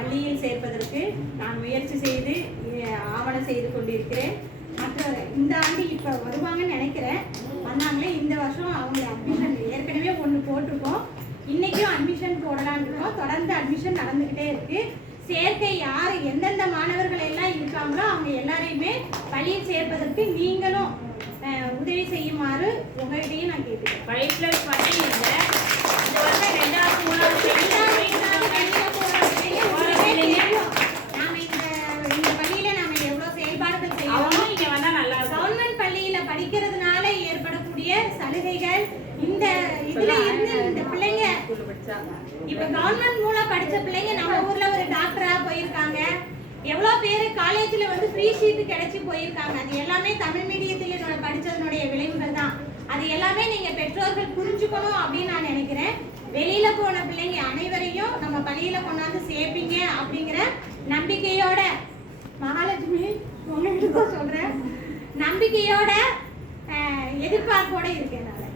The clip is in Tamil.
பள்ளியில் சேர்ப்பதற்கு நான் முயற்சி செய்து ஆவணம் செய்து கொண்டிருக்கிறேன். மற்ற இந்த ஆண்டு இப்போ வருவாங்கன்னு நினைக்கிறேன். வந்தாங்களே இந்த வருஷம் அவங்க அட்மிஷன் ஏற்கனவே ஒன்று போட்டிருக்கோம். இன்றைக்கும் அட்மிஷன் போடலான்னு இருக்கோம். தொடர்ந்து அட்மிஷன் நடந்துக்கிட்டே இருக்குது. சேர்க்கை யார் எந்தெந்த மாணவர்கள் எல்லாம் இருக்காங்களோ அவங்க எல்லாரையுமே பள்ளியில் சேர்ப்பதற்கு நீங்களும் உதவி செய்யுமாறு உங்கள்கிட்டையும் நான் கேட்டுக்கிறேன். பள்ளியில் பள்ளி இல்லை, இந்த வருஷம் 2வது 3வது இந்த பள்ளியில நாம எவ்வளவு செயல்பாடுகள் செய்யணும். இங்க வந்தா நல்லா இருக்கும். கவர்மெண்ட் பள்ளியில படிக்கிறதுனால ஏற்படக்கூடிய சலுகைகள் இந்த இதுல இருந்து இந்த பிள்ளைங்க இப்ப கவர்மெண்ட் மூலம் படிச்ச பிள்ளைங்க நம்ம ஊர்ல ஒரு டாக்டரா போயிருக்காங்க. எவ்வளவு பேரு காலேஜ்ல வந்து ஃப்ரீ சீட் கிடைச்சி போயிருக்காங்க. அது எல்லாமே தமிழ் மீடியத்துல படிச்சதனுடைய விளைவுகள் தான். அது எல்லாமே நீங்க பெற்றோர்கள் புரிஞ்சுக்கணும் அப்படின்னு நான் நினைக்கிறேன். வெளியில போன பிள்ளைங்க அனைவரையும் நம்ம பள்ளியில கொண்டாந்து சேர்ப்பீங்க அப்படிங்கிற நம்பிக்கையோட மகாலட்சுமி உங்ககிட்ட சொல்றேன். நம்பிக்கையோட எதிர்பார்ப்போட இருக்கேன் நான்.